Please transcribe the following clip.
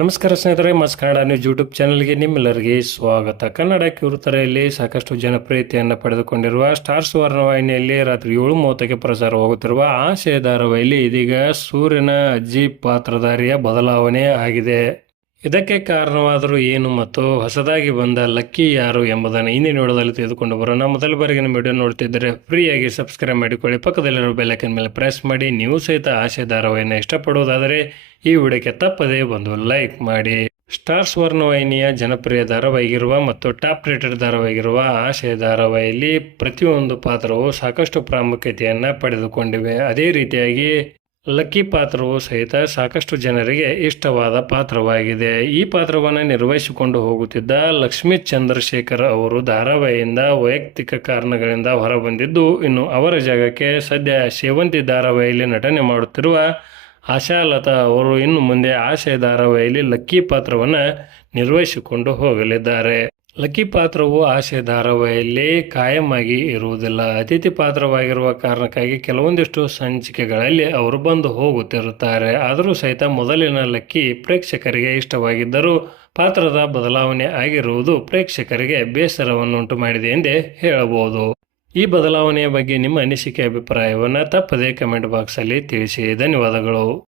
ನಮಸ್ಕಾರ ಸ್ನೇಹಿತರೆ, ಮಸ್ ಕನ್ನಡ ನ್ಯೂಸ್ ಯೂಟ್ಯೂಬ್ ಚಾನಲ್ಗೆ ನಿಮ್ಮೆಲ್ಲರಿಗೆ ಸ್ವಾಗತ. ಕನ್ನಡ ಕಿರುತೆರೆಯಲ್ಲಿ ಸಾಕಷ್ಟು ಜನಪ್ರಿಯತೆಯನ್ನು ಪಡೆದುಕೊಂಡಿರುವ ಸ್ಟಾರ್ ಸುವರ್ಣವಾಹಿನಿಯಲ್ಲಿ ರಾತ್ರಿ 7:30ಕ್ಕೆ ಪ್ರಸಾರವಾಗುತ್ತಿರುವ ಆಸೆ ಧಾರಾವಾಹಿಯಲ್ಲಿ ಇದೀಗ ಸೂರ್ಯನ ಅಜ್ಜಿ ಪಾತ್ರಧಾರಿಯ ಬದಲಾವಣೆ ಆಗಿದೆ. ಇದಕ್ಕೆ ಕಾರಣವಾದರೂ ಏನು ಮತ್ತು ಹೊಸದಾಗಿ ಬಂದ ಲಕ್ಕಿ ಯಾರು ಎಂಬುದನ್ನು ಇಂದಿನ ವಿಡಿಯೋದಲ್ಲಿ ತೆಗೆದುಕೊಂಡು ಬರೋಣ. ಮೊದಲ ಬಾರಿಗೆ ನಮ್ಮ ವಿಡಿಯೋ ನೋಡ್ತಿದ್ದರೆ ಫ್ರೀಯಾಗಿ ಸಬ್ಸ್ಕ್ರೈಬ್ ಮಾಡಿಕೊಳ್ಳಿ, ಪಕ್ಕದಲ್ಲಿರೋ ಬೆಲ್ಲೈಕನ್ ಮೇಲೆ ಪ್ರೆಸ್ ಮಾಡಿ. ನೀವು ಸಹಿತ ಆಸೆ ಧಾರಾವಾಹಿಯನ್ನು ಇಷ್ಟಪಡುವುದಾದರೆ ಈ ವಿಡಿಯೋಕ್ಕೆ ತಪ್ಪದೇ ಬಂದು ಲೈಕ್ ಮಾಡಿ. ಸ್ಟಾರ್ ಸುವರ್ಣವಾಹಿನಿಯ ಜನಪ್ರಿಯ ಧಾರಾವಾಹಿಗಿರುವ ಮತ್ತು ಟಾಪ್ ರೇಟೆಡ್ ಧಾರಾವಾಹಿಗಿರುವ ಆಸೆ ಧಾರಾವಾಹಿಯಲ್ಲಿ ಪ್ರತಿಯೊಂದು ಪಾತ್ರವು ಸಾಕಷ್ಟು ಪ್ರಾಮುಖ್ಯತೆಯನ್ನು ಪಡೆದುಕೊಂಡಿವೆ. ಅದೇ ರೀತಿಯಾಗಿ ಲಕ್ಕಿ ಪಾತ್ರವು ಸಹಿತ ಸಾಕಷ್ಟು ಜನರಿಗೆ ಇಷ್ಟವಾದ ಪಾತ್ರವಾಗಿದೆ. ಈ ಪಾತ್ರವನ್ನು ನಿರ್ವಹಿಸಿಕೊಂಡು ಹೋಗುತ್ತಿದ್ದ ಲಕ್ಷ್ಮೀ ಚಂದ್ರಶೇಖರ್ ಅವರು ಧಾರಾವಾಹಿಯಿಂದ ವೈಯಕ್ತಿಕ ಕಾರಣಗಳಿಂದ ಹೊರಬಂದಿದ್ದು, ಇನ್ನು ಅವರ ಜಾಗಕ್ಕೆ ಸದ್ಯ ಸೇವಂತಿ ಧಾರಾವಾಹಿಯಲ್ಲಿ ನಟನೆ ಮಾಡುತ್ತಿರುವ ಆಶಾಲತಾ ಅವರು ಇನ್ನು ಮುಂದೆ ಆಸೆ ಧಾರಾವಾಹಿಯಲ್ಲಿ ಲಕ್ಕಿ ಪಾತ್ರವನ್ನು ನಿರ್ವಹಿಸಿಕೊಂಡು ಹೋಗಲಿದ್ದಾರೆ. ಲಕ್ಕಿ ಪಾತ್ರವು ಆಸೆ ಧಾರಾವಾಹಿಯಲ್ಲಿ ಕಾಯಂ ಆಗಿ ಇರುವುದಿಲ್ಲ. ಅತಿಥಿ ಪಾತ್ರವಾಗಿರುವ ಕಾರಣಕ್ಕಾಗಿ ಕೆಲವೊಂದಿಷ್ಟು ಸಂಚಿಕೆಗಳಲ್ಲಿ ಅವರು ಬಂದು ಹೋಗುತ್ತಿರುತ್ತಾರೆ. ಆದರೂ ಸಹಿತ ಮೊದಲಿನ ಲಕ್ಕಿ ಪ್ರೇಕ್ಷಕರಿಗೆ ಇಷ್ಟವಾಗಿದ್ದರೂ ಪಾತ್ರದ ಬದಲಾವಣೆ ಆಗಿರುವುದು ಪ್ರೇಕ್ಷಕರಿಗೆ ಬೇಸರವನ್ನುಂಟು ಮಾಡಿದೆ ಎಂದೇ ಹೇಳಬಹುದು. ಈ ಬದಲಾವಣೆಯ ಬಗ್ಗೆ ನಿಮ್ಮ ಅನಿಸಿಕೆ ಅಭಿಪ್ರಾಯವನ್ನು ತಪ್ಪದೇ ಕಮೆಂಟ್ ಬಾಕ್ಸಲ್ಲಿ ತಿಳಿಸಿ. ಧನ್ಯವಾದಗಳು.